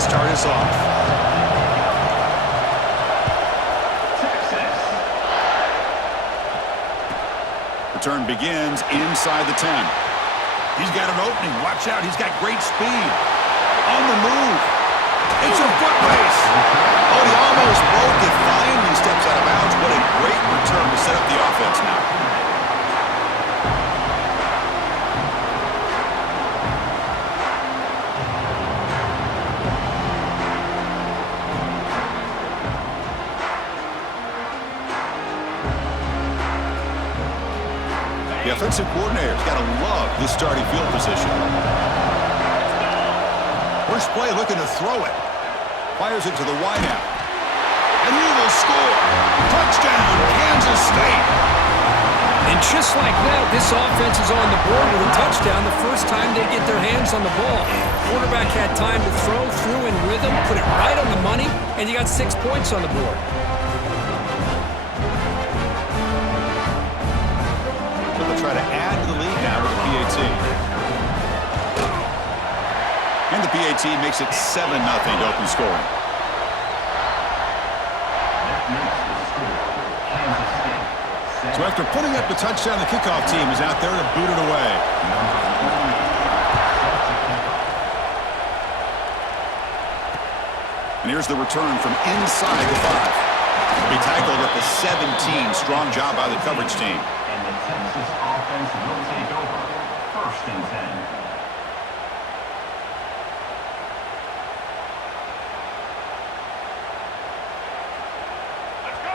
to start us off. Return begins inside the 10. He's got an opening. Watch out. He's got great speed. On the move. It's a foot race. Oh, he almost broke it. Finally steps out of bounds. What a great return to set up the offense now. The offensive coordinator's got to love this starting field position. First play looking to throw it. Fires it to the wideout. And he will score. Touchdown, Kansas State. And just like that, this offense is on the board with a touchdown the first time they get their hands on the ball. Quarterback had time to throw, threw in rhythm, put it right on the money, and you got 6 points on the board. Try to add to the lead now with the PAT. And the PAT makes it 7-0 to open scoring. So after putting up the touchdown, the kickoff team is out there to boot it away. And here's the return from inside the 5. He tackled at the 17. Strong job by the coverage team. And the Texas offense will take over. 1st and 10. Let's go.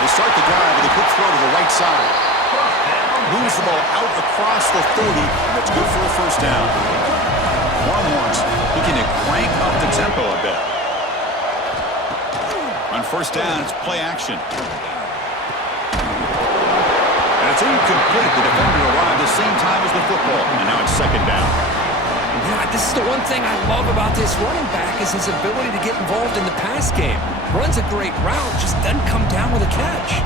They start the drive with a quick throw to the right side. Moves the ball out across the 30. That's good for a first down. Longhorns looking to crank up the tempo a bit. On first down, it's play action. And it's incomplete. The defender arrived the same time as the football. And now it's 2nd down. Yeah, this is the one thing I love about this running back is his ability to get involved in the pass game. Runs a great route, just doesn't come down with a catch.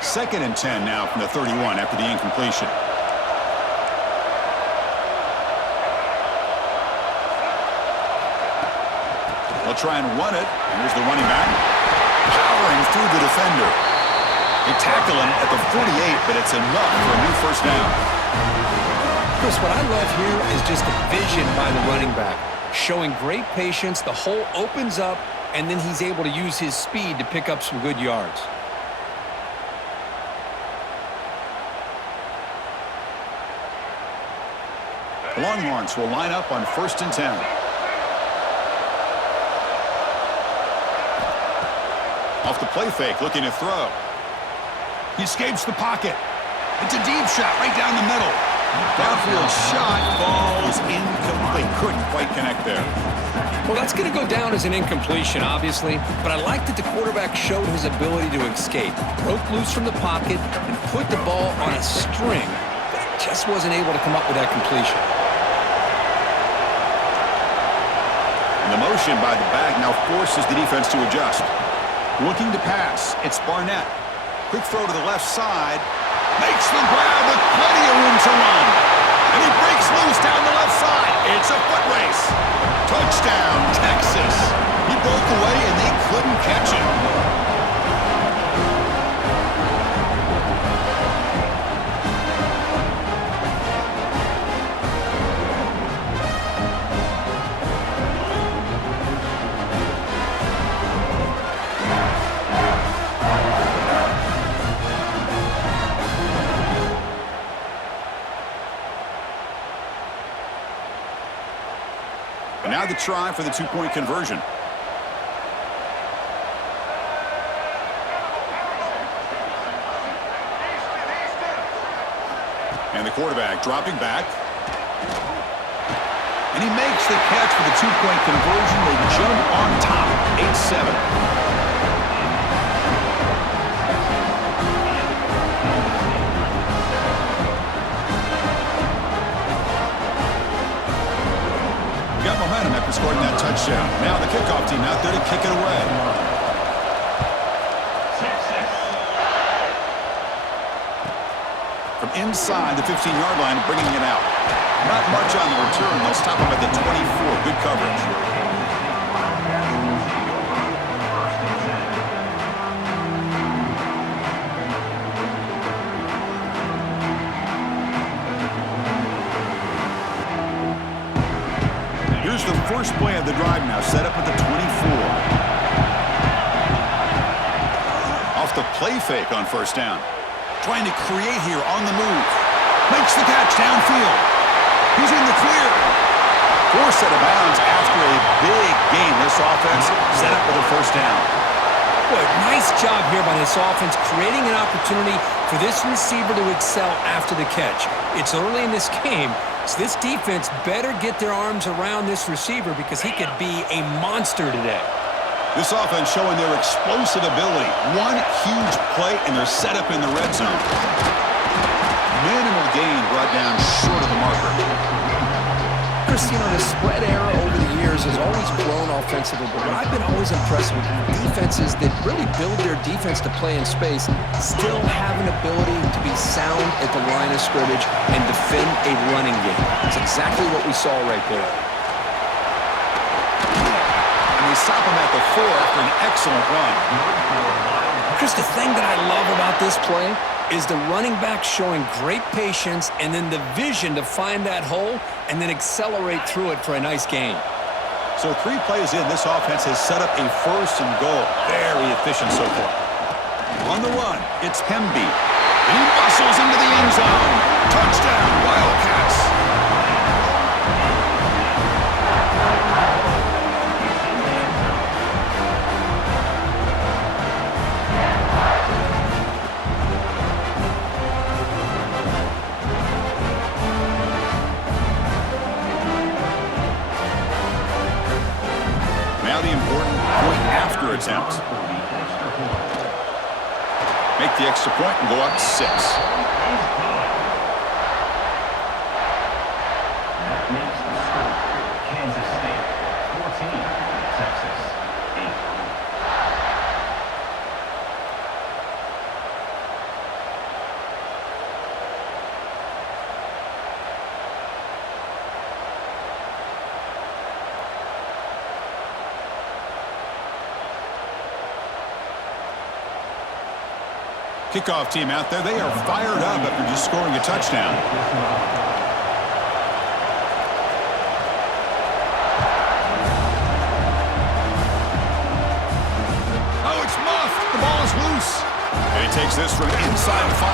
2nd and 10 now from the 31 after the incompletion. They'll try and run it. Here's the running back. Powering through the defender. They tackle him at the 48, but it's enough for a new first down. Chris, what I love here is just the vision by the running back. Showing great patience, the hole opens up, and then he's able to use his speed to pick up some good yards. The Longhorns will line up on 1st and 10. Off the play fake, looking to throw. He escapes the pocket. It's a deep shot right down the middle. Downfield shot falls incomplete. Couldn't quite connect there. Well, that's going to go down as an incompletion, obviously, but I like that the quarterback showed his ability to escape. Broke loose from the pocket and put the ball on a string, but just wasn't able to come up with that completion. And the motion by the back now forces the defense to adjust. Looking to pass. It's Barnett. Quick throw to the left side. Makes the grab with plenty of room to run. And he breaks loose down the left side. It's a foot race. Touchdown, Texas. He broke away and they couldn't catch him. And now the try for the two-point conversion. And the quarterback dropping back. And he makes the catch for the two-point conversion. They jump on top, 8-7. Got momentum after in scoring that touchdown. Now the kickoff team out there to kick it away. 6-6. From inside the 15-yard line, bringing it out. Not much on the return. They'll stop him at the 24. Good coverage. Here's the first play of the drive now, set up at the 24. Off the play fake on first down. Trying to create here on the move. Makes the catch downfield. He's in the clear. Forced out of bounds after a big gain. This offense set up with a first down. Boy, nice job here by this offense, creating an opportunity for this receiver to excel after the catch. It's early in this game, so this defense better get their arms around this receiver because he could be a monster today. This offense showing their explosive ability. One huge play, and they're set up in the red zone. Minimal gain brought down short of the marker. Chris, you know, the spread era over the years has always grown offensively, but what I've been always impressed with defenses that really build their defense to play in space still have an ability to be sound at the line of scrimmage and defend a running game. It's exactly what we saw right there. And they stop him at the 4 after an excellent run. Chris, the thing that I love about this play is the running back showing great patience and then the vision to find that hole and then accelerate through it for a nice gain. So 3 plays in, this offense has set up a first and goal. Very efficient so far. On the run, it's Hemby. And he muscles into the end zone. Touchdown, Wildcats. Now the important point after attempt. Make the extra point and go up 6. That makes the score Kansas State 14, Texas 8. Kickoff team out there, they are fired up after just scoring a touchdown. Oh, it's muffed. The ball is loose. And he takes this from inside the 5.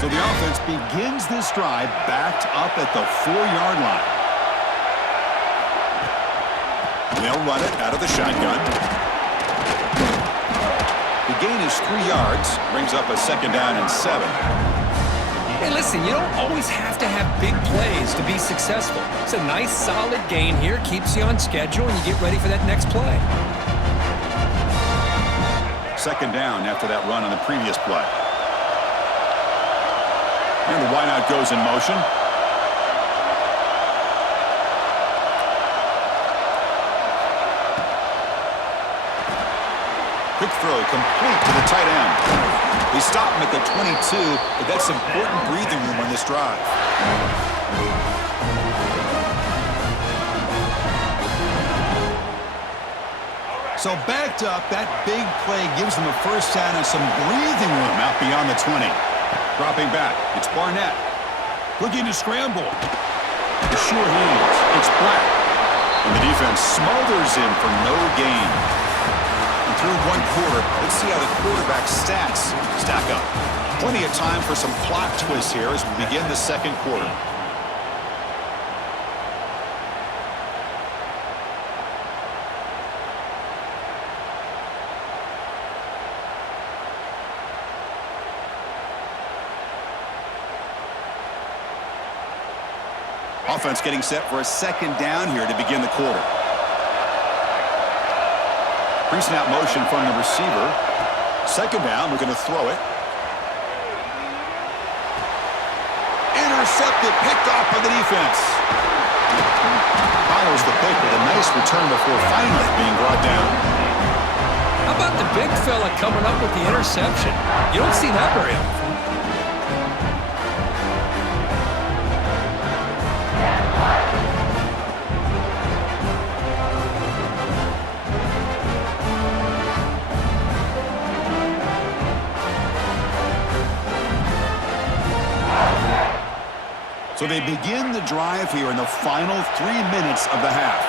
So the offense begins this drive backed up at the 4-yard line. They'll run it out of the shotgun. The gain is 3 yards, brings up a 2nd down and 7. Hey, listen, you don't always have to have big plays to be successful. It's a nice, solid gain here, keeps you on schedule, and you get ready for that next play. 2nd down after that run on the previous play. And the wideout goes in motion. Quick throw complete to the tight end. They stop him at the 22, but that's important breathing room on this drive. So backed up, that big play gives them a first down and some breathing room out beyond the 20. Dropping back, it's Barnett. Looking to scramble. The sure hands, it's Black. And the defense smothers him for no gain. And through 1 quarter, let's see how the quarterback's stats stack up. Plenty of time for some plot twists here as we begin the 2nd quarter. Offense getting set for a 2nd down here to begin the quarter. Pre-snap motion from the receiver. Second down, we're going to throw it. Intercepted, picked off by the defense. Follows the pick with a nice return before finally being brought down. How about the big fella coming up with the interception? You don't see that very often. So they begin the drive here in the final 3 minutes of the half.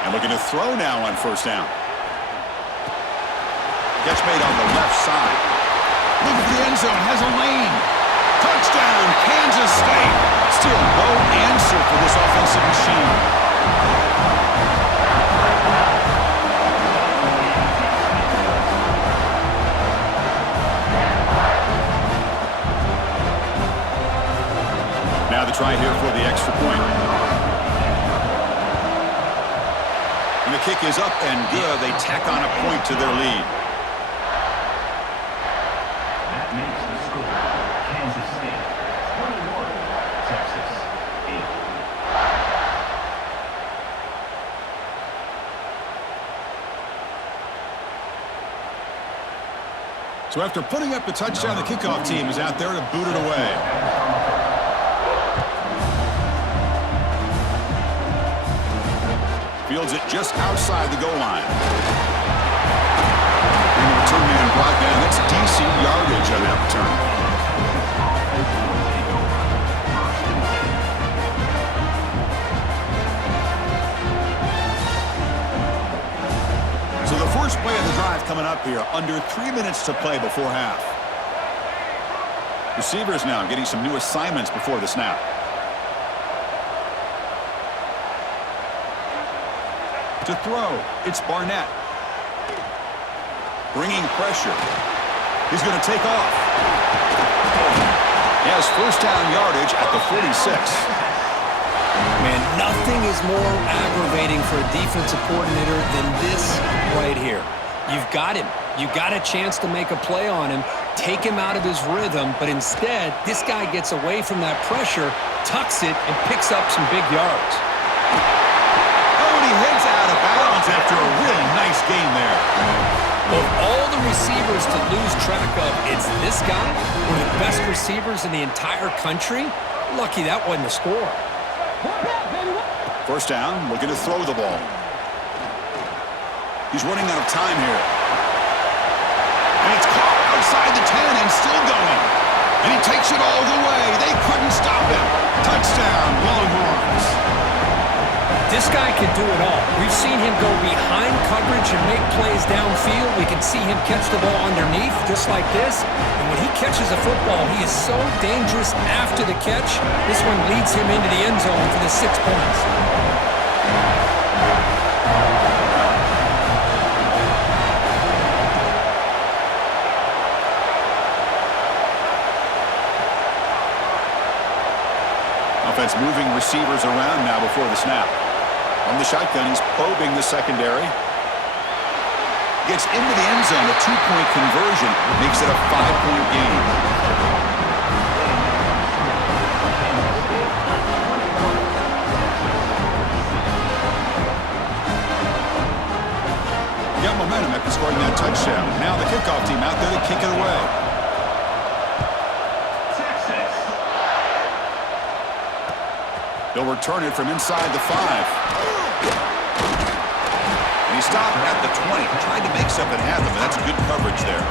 And looking to throw now on first down. Catch made on the left side. Looking for the end zone, has a lane. Touchdown, Kansas State. Still no answer for this offensive machine. Now the try here for the extra point. And the kick is up and good. They tack on a point to their lead. That makes the score Kansas State 21, Texas 8. So after putting up the touchdown, the kickoff team is out there to boot it away. Fields it just outside the goal line. And the return man brought down. That's decent yardage on that return. So the first play of the drive coming up here. Under 3 minutes to play before half. Receivers now getting some new assignments before the snap. To throw, it's Barnett. Bringing pressure. He's going to take off. He has first down yardage at the 46. Man, nothing is more aggravating for a defensive coordinator than this right here. You've got him. You got a chance to make a play on him, take him out of his rhythm, but instead, this guy gets away from that pressure, tucks it, and picks up some big yards. He heads out of bounds after a really nice game there. Of all the receivers to lose track of, it's this guy, one of the best receivers in the entire country. Lucky that wasn't a score. First down, looking to throw the ball. He's running out of time here. And it's caught outside the 10 and still going. And he takes it all the way. They couldn't stop him. Touchdown, Longhorns. This guy can do it all. We've seen him go behind coverage and make plays downfield. We can see him catch the ball underneath, just like this. And when he catches a football, he is so dangerous after the catch. This one leads him into the end zone for the 6 points. Offense moving receivers around now before the snap. On the shotgun, he's probing the secondary. Gets into the end zone. A 2-point conversion makes it a 5-point game. Got momentum after scoring that touchdown. Now the kickoff team out there to kick it away. They'll return it from inside the 5. And he stopped at the 20. Tried to make something happen, but that's good coverage there.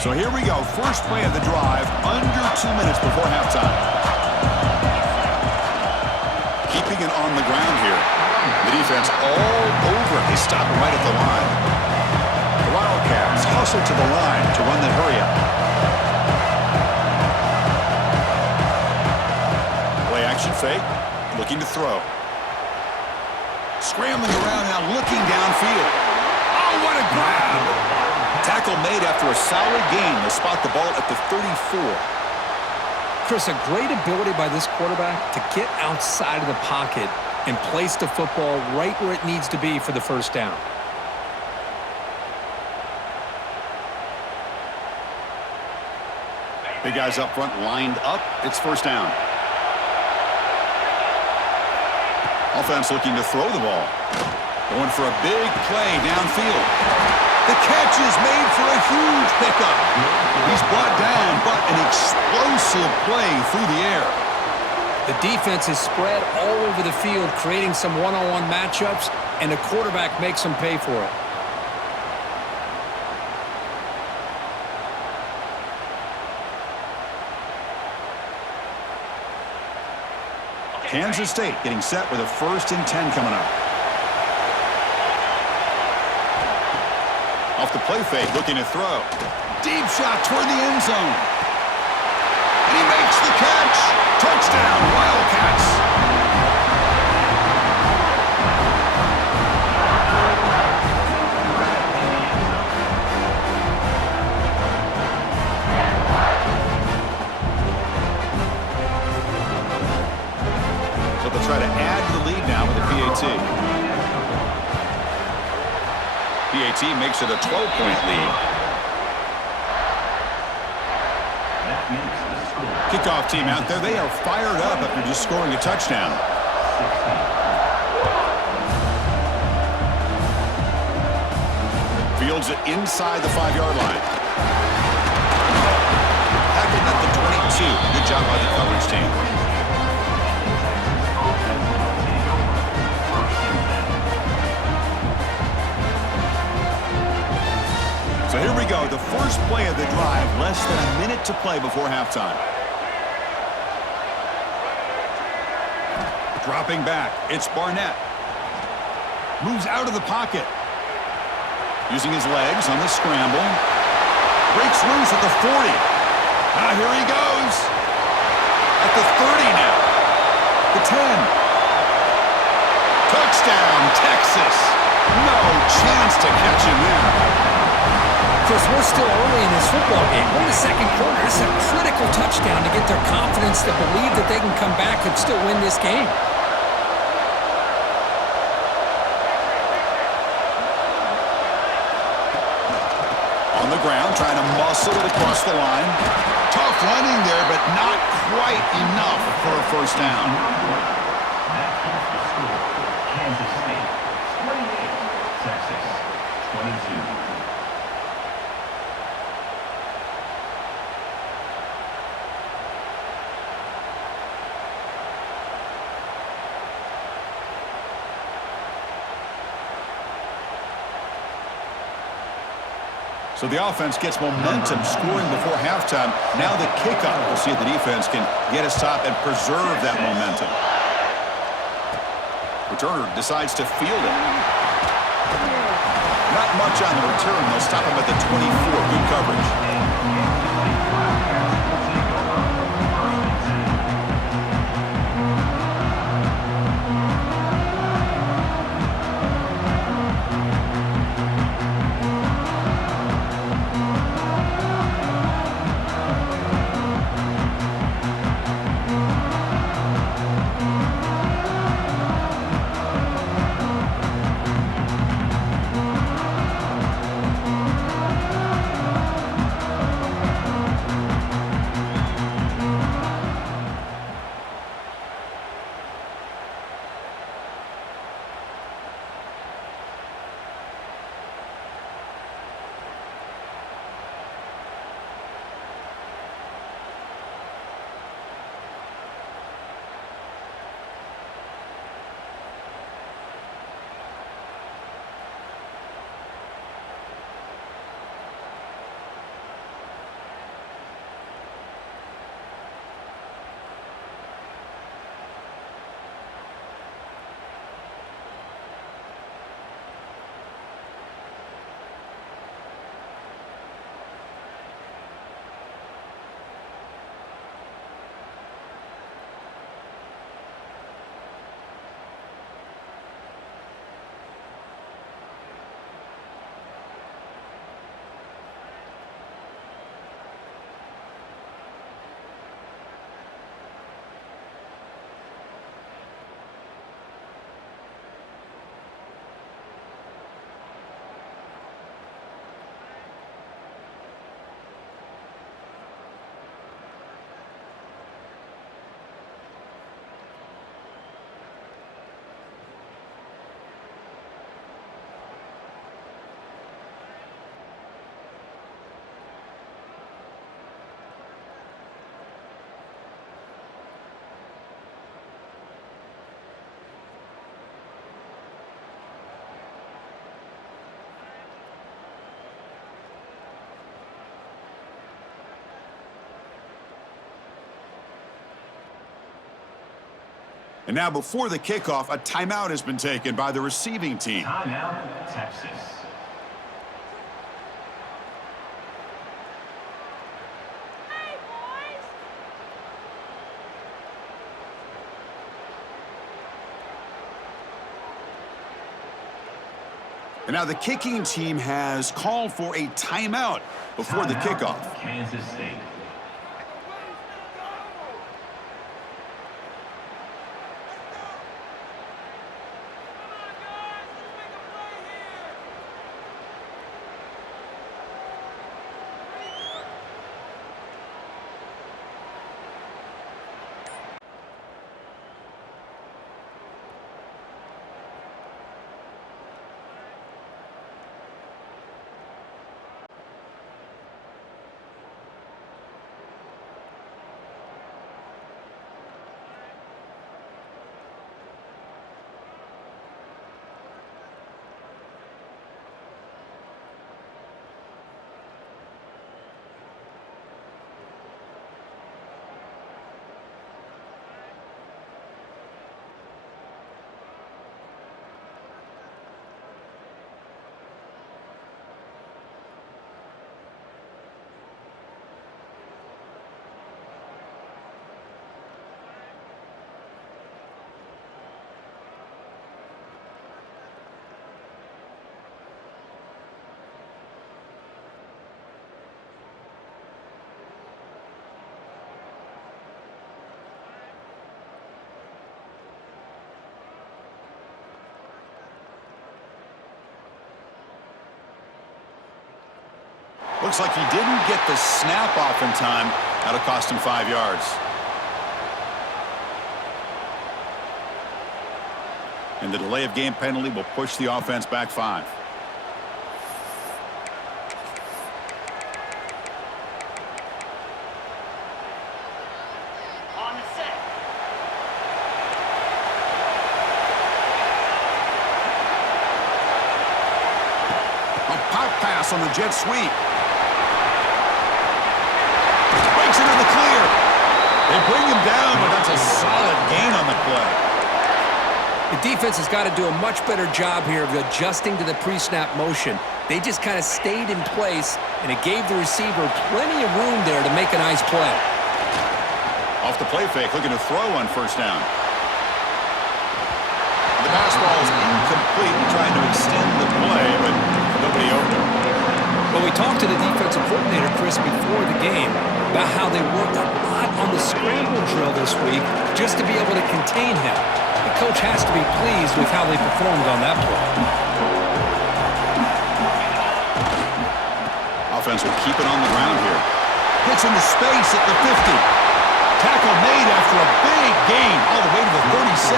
So here we go. First play of the drive, under 2 minutes before halftime. Keeping it on the ground here. The defense all over. They stop him right at the line. The Wildcats hustle to the line to run the hurry-up. Play action fake. Looking to throw. Scrambling around now, looking downfield. Oh, what a grab! Tackle made after a solid gain. They'll spot the ball at the 34. Chris, a great ability by this quarterback to get outside of the pocket and place the football right where it needs to be for the first down. Big guys up front lined up. It's first down. Offense looking to throw the ball. Going for a big play downfield. The catch is made for a huge pickup. He's brought down, but an explosive play through the air. The defense is spread all over the field, creating some one-on-one matchups, and the quarterback makes them pay for it. Kansas State getting set with a 1st and 10 coming up. Off the play fake, looking to throw. Deep shot toward the end zone. And he makes the catch. Touchdown, Wildcats. So they'll try to add to the lead now with a PAT. PAT makes it a 12-point lead. Kickoff team out there. They are fired up after just scoring a touchdown. Fields it inside the 5-yard line. Tackled at the 22. Good job by the coverage team. So here we go, the first play of the drive, less than a minute to play before halftime. Dropping back, it's Barnett. Moves out of the pocket. Using his legs on the scramble. Breaks loose at the 40. Now here he goes. At the 30 now. The 10. Touchdown, Texas. No chance to catch him there. Chris, we're still early in this football game. We're in the second quarter. This is a critical touchdown to get their confidence to believe that they can come back and still win this game. On the ground, trying to muscle it across the line. Tough running there, but not quite enough for a first down. That is the score. Kansas State 28, Texas 22. So the offense gets momentum scoring before halftime. Now the kickoff. We'll see if the defense can get his top and preserve that momentum. Returner decides to field it. Not much on the return. They'll stop him at the 24. Good coverage. And now before the kickoff, a timeout has been taken by the receiving team. Timeout, Texas. And now the kicking team has called for a timeout before the kickoff. Kansas State. Looks like he didn't get the snap off in time. That'll cost him 5 yards. And the delay of game penalty will push the offense back 5. On the set. A pop pass on the jet sweep. Breaks into the clear. They bring him down, but that's a solid gain on the play. The defense has got to do a much better job here of adjusting to the pre-snap motion. They just kind of stayed in place, and it gave the receiver plenty of room there to make a nice play. Off the play fake, looking to throw on first down. The pass ball is incomplete, trying to extend the play, but nobody open. Well, we talked to the defensive coordinator, Chris, before the game about how they worked a lot on the scramble drill this week just to be able to contain him. The coach has to be pleased with how they performed on that play. Offense will keep it on the ground here. Gets into space at the 50. Tackle made after a big gain all the way to the 36.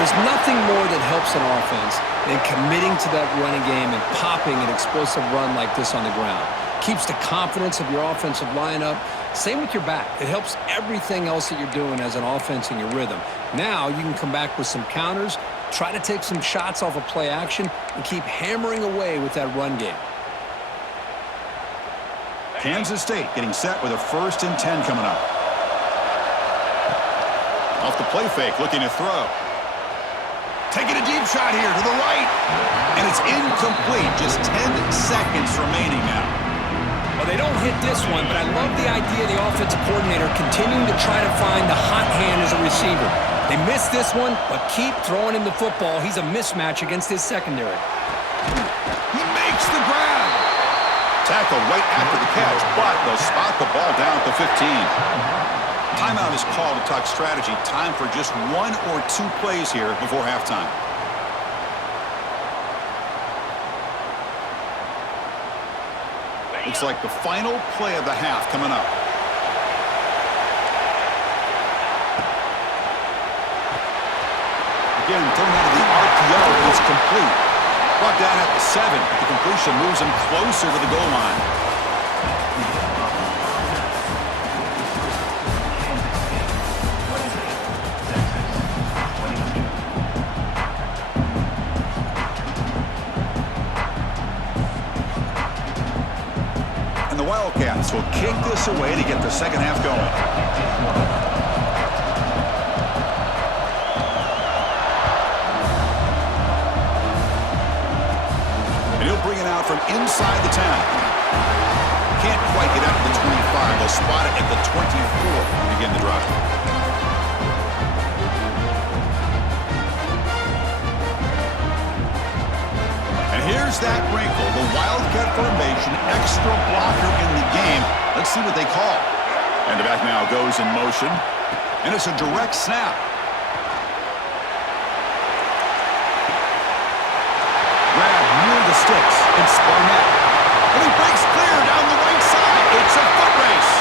There's nothing more that helps an offense than committing to that running game and popping an explosive run like this on the ground. Keeps the confidence of your offensive lineup. Same with your back. It helps everything else that you're doing as an offense in your rhythm. Now you can come back with some counters, try to take some shots off of play action, and keep hammering away with that run game. Kansas State getting set with a 1st and 10 coming up. Off the play fake, looking to throw. Taking a deep shot here to the right. And it's incomplete. Just 10 seconds remaining now. Well, they don't hit this one, but I love the idea of the offensive coordinator continuing to try to find the hot hand as a receiver. They missed this one, but keep throwing him the football. He's a mismatch against his secondary. He makes the grab. Tackle right after the catch, but they'll spot the ball down at the 15. Timeout is called to talk strategy. Time for just 1 or 2 plays here before halftime. Looks like the final play of the half coming up. Again, thrown out of the RPO, it's complete. Brought down at the 7, but the completion moves him closer to the goal line. And the Wildcats will kick this away to get the second half going. off from inside the 10. Can't quite get out to the 25. They'll spot it at the 24 to begin the drive. And here's that wrinkle, the Wildcat formation, extra blocker in the game. Let's see what they call. And the back now goes in motion, and it's a direct snap. Grab near the sticks. It's Barnett. And he breaks clear down the right side. It's a foot race.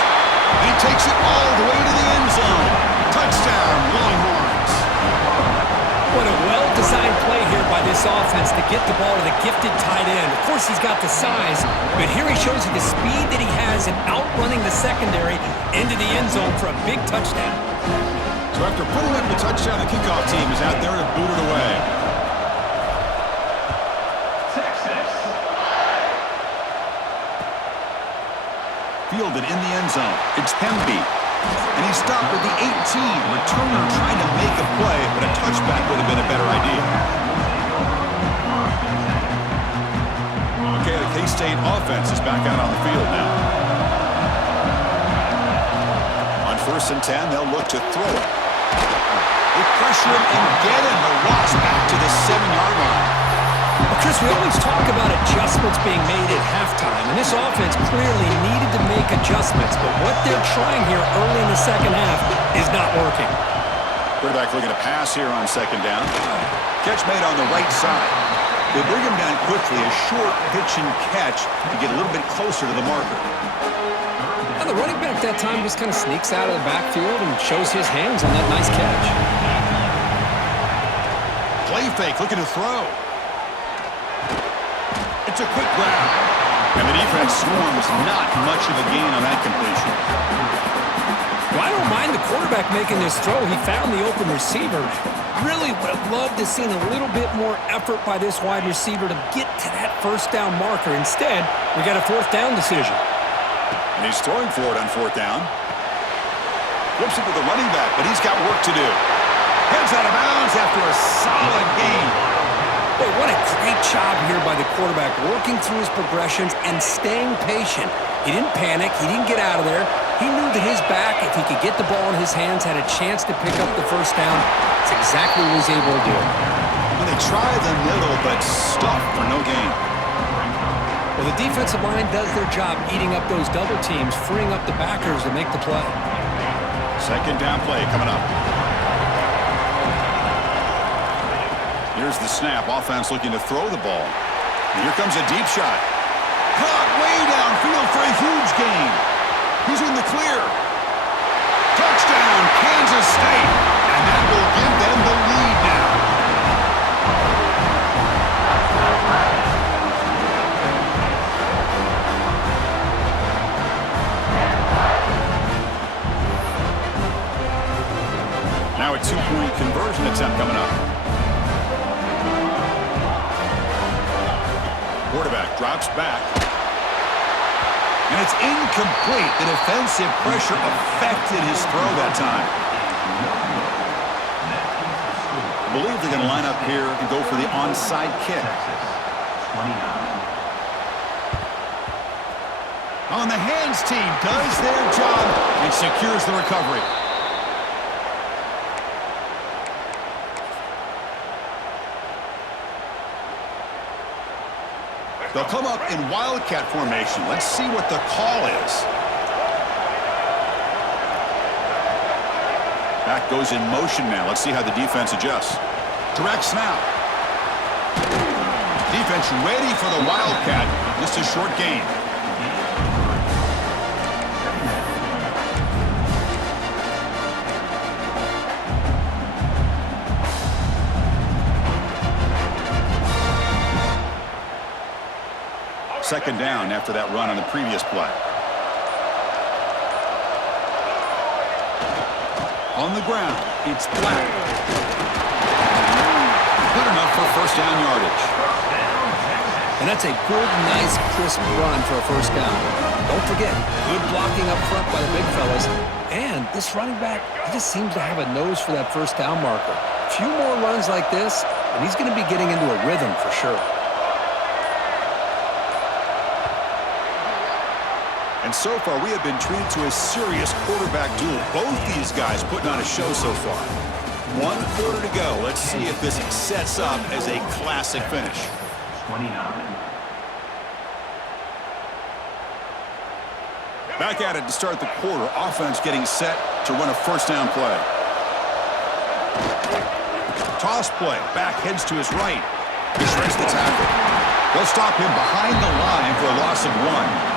And he takes it all the way to the end zone. Touchdown, Longhorns. What a well-designed play here by this offense to get the ball to the gifted tight end. Of course, he's got the size, but here he shows you the speed that he has in outrunning the secondary into the end zone for a big touchdown. So after putting up the touchdown, the kickoff team is out there to boot it away. Fielded in the end zone. It's Hemby. And he stopped at the 18. Returner trying to make a play, but a touchback would have been a better idea. Okay, the K-State offense is back out on the field now. On 1st and 10, they'll look to throw it. They pressure him and get him. The loss back to the 7-yard line. Well, Chris, we always talk about adjustments being made at halftime, and this offense clearly needed to make adjustments, but what they're trying here early in the second half is not working. Quarterback looking to pass here on 2nd down. Catch made on the right side. They bring him down quickly, a short pitch and catch to get a little bit closer to the marker. And the running back that time just kind of sneaks out of the backfield and shows his hands on that nice catch. Play fake, looking to throw. It's a quick grab. And the defense swarms, not much of a gain on that completion. Well, I don't mind the quarterback making this throw. He found the open receiver. Really would have loved to seen a little bit more effort by this wide receiver to get to that 1st down marker. Instead, we got a 4th down decision. And he's throwing for it on 4th down. Flips it to the running back, but he's got work to do. Heads out of bounds after a solid gain. Boy, what a great job here by the quarterback, working through his progressions and staying patient. He didn't panic. He didn't get out of there. He knew that his back, if he could get the ball in his hands, had a chance to pick up the 1st down. That's exactly what he was able to do. And they try the middle, but stop for no gain. Well, the defensive line does their job eating up those double teams, freeing up the backers to make the play. 2nd down play coming up. Here's the snap. Offense looking to throw the ball. And here comes a deep shot. Caught way downfield for a huge gain. He's in the clear. Touchdown, Kansas State. And that will give them the lead now. Now a 2-point conversion attempt coming up. Quarterback drops back. And it's incomplete. The defensive pressure affected his throw that time. I believe they're going to line up here and go for the onside kick. On the hands team does their job and secures the recovery. They'll come up in Wildcat formation. Let's see what the call is. Back goes in motion now. Let's see how the defense adjusts. Direct snap. Defense ready for the Wildcat. Just a short gain. Second down after that run on the previous play. On the ground, it's Black. Good enough for 1st down yardage. And that's a good, nice, crisp run for a 1st down. Don't forget, good blocking up front by the big fellas. And this running back, he just seems to have a nose for that 1st down marker. A few more runs like this, and he's going to be getting into a rhythm for sure. And so far, we have been treated to a serious quarterback duel. Both these guys putting on a show so far. 1 quarter to go. Let's see if this sets up as a classic finish. 29. Back at it to start the quarter. Offense getting set to run a first down play. Toss play. Back heads to his right. He shreds the tackle. They'll stop him behind the line for a loss of 1.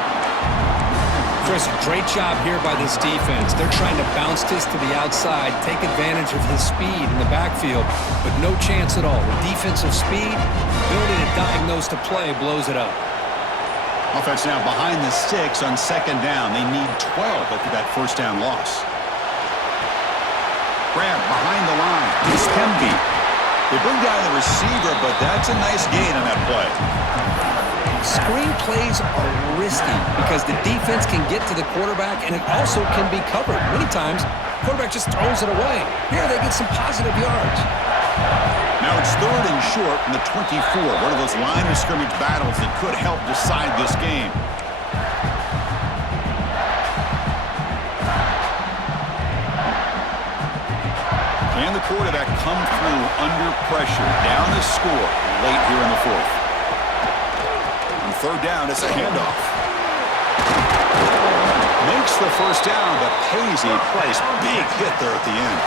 Chris, great job here by this defense. They're trying to bounce this to the outside, take advantage of his speed in the backfield, but no chance at all. The defensive speed, ability to diagnose the play, blows it up. Offense now behind the sticks on second down. They need 12 after that first down loss. Grab behind the line. It's Hemby. They bring down the receiver, but that's a nice gain on that play. Screen plays are risky because the defense can get to the quarterback and it also can be covered. Many times, the quarterback just throws it away. Here they get some positive yards. Now it's 3rd and short from the 24. One of those line of scrimmage battles that could help decide this game. Can the quarterback come through under pressure, down the score late here in the 4th? Third down, it's a handoff. Makes the first down, but pays a price. Big hit there at the end.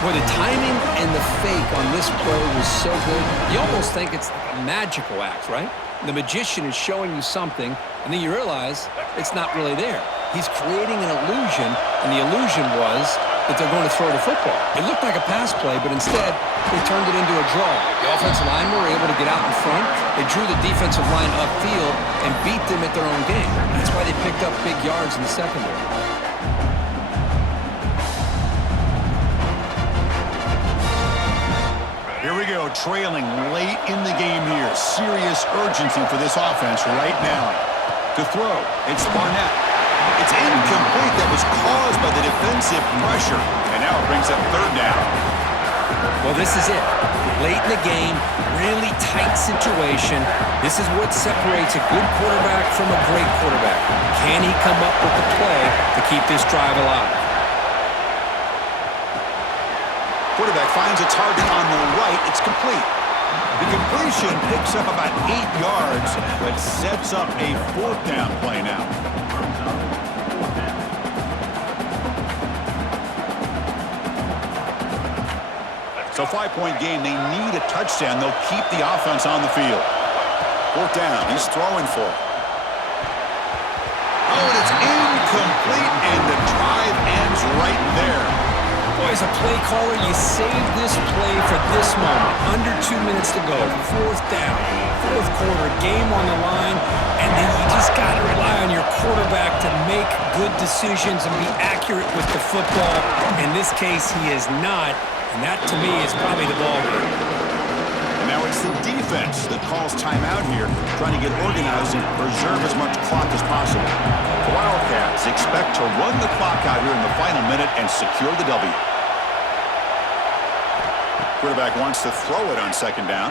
Well, the timing and the fake on this play was so good, you almost think it's like a magical act, right? The magician is showing you something, and then you realize it's not really there. He's creating an illusion, and the illusion was that they're going to throw the football. It looked like a pass play, but instead, they turned it into a draw. The offensive line were able to get out in front. They drew the defensive line upfield and beat them at their own game. That's why they picked up big yards in the secondary. Here we go, trailing late in the game here. Serious urgency for this offense right now. To throw, it's Barnett. It's incomplete. That was caused by the defensive pressure. And now it brings up 3rd down. Well, this is it. Late in the game, really tight situation. This is what separates a good quarterback from a great quarterback. Can he come up with the play to keep this drive alive? Quarterback finds a target on the right. It's complete. The completion picks up about 8 yards, but sets up a 4th down play now. So 5-point game, they need a touchdown. They'll keep the offense on the field. 4th down, he's throwing for it. Oh, and it's incomplete, and the drive ends right there. Boy, as a play caller, you save this play for this moment. Under 2 minutes to go. 4th down, 4th quarter, game on the line, and then you just got to rely on your quarterback to make good decisions and be accurate with the football. In this case, he is not. And that, to me, is probably the ball game. And now it's the defense that calls timeout here, trying to get organized and preserve as much clock as possible. The Wildcats expect to run the clock out here in the final minute and secure the W. Quarterback wants to throw it on second down.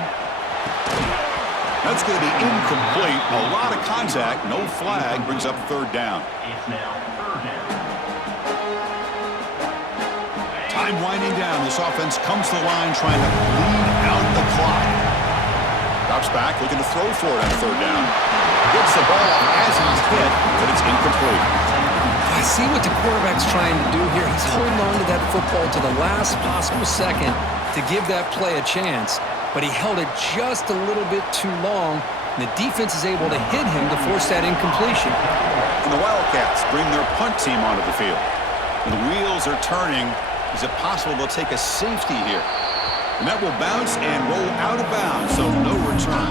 That's going to be incomplete. A lot of contact, no flag, brings up 3rd down. It's now 3rd down. Time winding down. This offense comes to the line trying to bleed out the clock. Drops back, looking to throw for it on 3rd down. Gets the ball off as he's hit, but it's incomplete. I see what the quarterback's trying to do here. He's holding on to that football to the last possible second to give that play a chance, but he held it just a little bit too long, and the defense is able to hit him to force that incompletion. And the Wildcats bring their punt team onto the field. When the wheels are turning, is it possible they'll take a safety here? And that will bounce and roll out of bounds, so no return.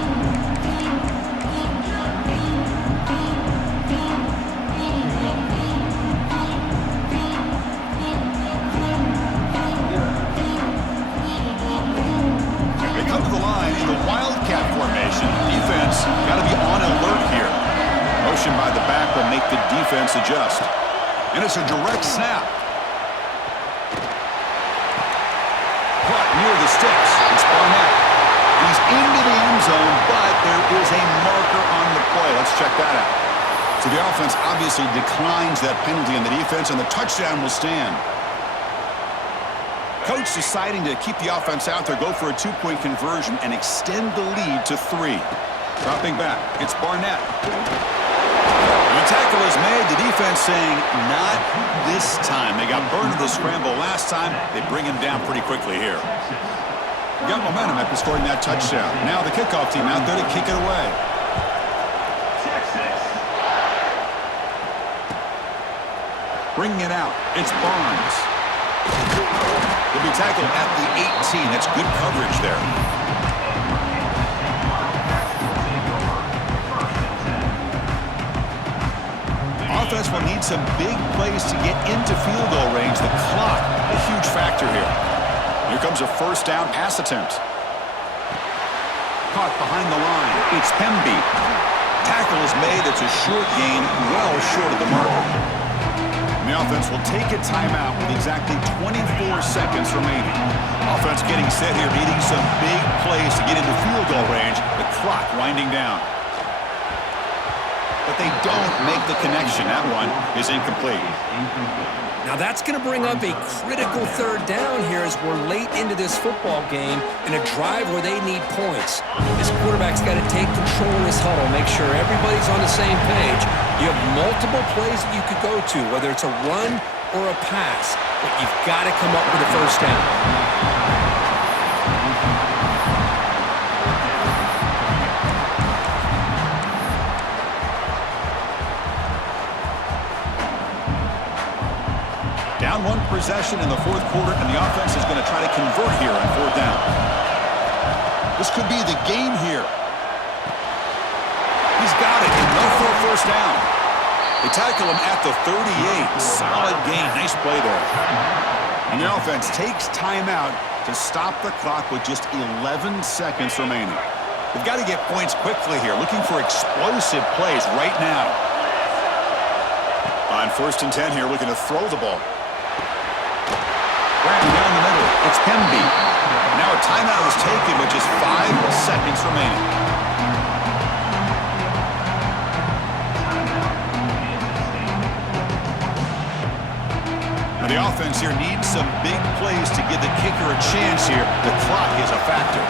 They come to the line in the Wildcat formation. Defense got to be on alert here. Motion by the back will make the defense adjust. And it's a direct snap. Near the sticks, it's Barnett. He's into the end zone, but there is a marker on the play. Let's check that out. So the offense obviously declines that penalty on the defense, and the touchdown will stand. Coach deciding to keep the offense out there, go for a two-point conversion, and extend the lead to 3. Dropping back, it's Barnett. The tackle is made. The defense saying, not this time. They got burned in the scramble last time. They bring him down pretty quickly here. Got momentum after scoring that touchdown. Now the kickoff team out there to kick it away. Bringing it out, it's Barnes. He'll be tackled at the 18. That's good coverage there. Offense will need some big plays to get into field goal range. The clock, a huge factor here. Here comes a first down pass attempt. Caught behind the line. It's Pemby. Tackle is made. It's a short gain, well short of the mark. The offense will take a timeout with exactly 24 seconds remaining. Offense getting set here, needing some big plays to get into field goal range. The clock winding down. But they don't make the connection. That one is incomplete. Now that's going to bring up a critical third down here as we're late into this football game in a drive where they need points. This quarterback's got to take control of this huddle, make sure everybody's on the same page. You have multiple plays that you could go to, whether it's a run or a pass, but you've got to come up with a first down. Down one possession in the fourth quarter, and the offense is going to try to convert here on fourth down. This could be the game here. He's got it, and no for a first down. They tackle him at the 38. Solid gain. Nice play there. And the offense takes timeout to stop the clock with just 11 seconds remaining. They've got to get points quickly here, looking for explosive plays right now. On first and 10 here, looking to throw the ball. Right down the middle, it's Pemby. Now a timeout is taken with just 5 seconds remaining. Now the offense here needs some big plays to give the kicker a chance here. The clock is a factor.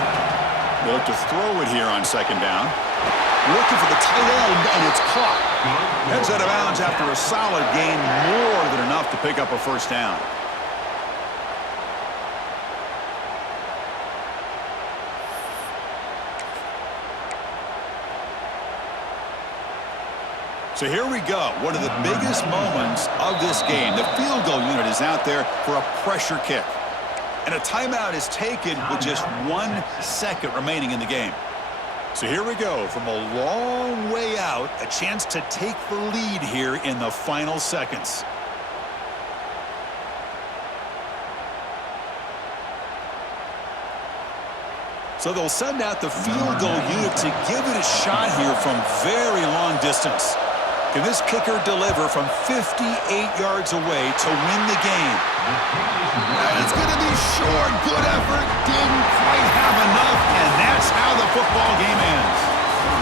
They look to throw it here on second down. Looking for the tight end, and it's caught. Heads out of bounds after a solid gain, more than enough to pick up a first down. So here we go. One of the biggest moments of this game. The field goal unit is out there for a pressure kick. And a timeout is taken with just 1 second remaining in the game. So here we go. From a long way out, a chance to take the lead here in the final seconds. So they'll send out the field goal unit to give it a shot here from very long distance. Can this kicker deliver from 58 yards away to win the game? And it's going to be short. Good effort. Didn't quite have enough, and that's how the football game ends.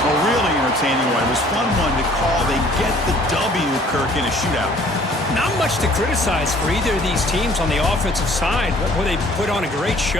A really entertaining one. It was fun one to call. They get the W, Kirk, in a shootout. Not much to criticize for either of these teams on the offensive side. Boy, they put on a great show.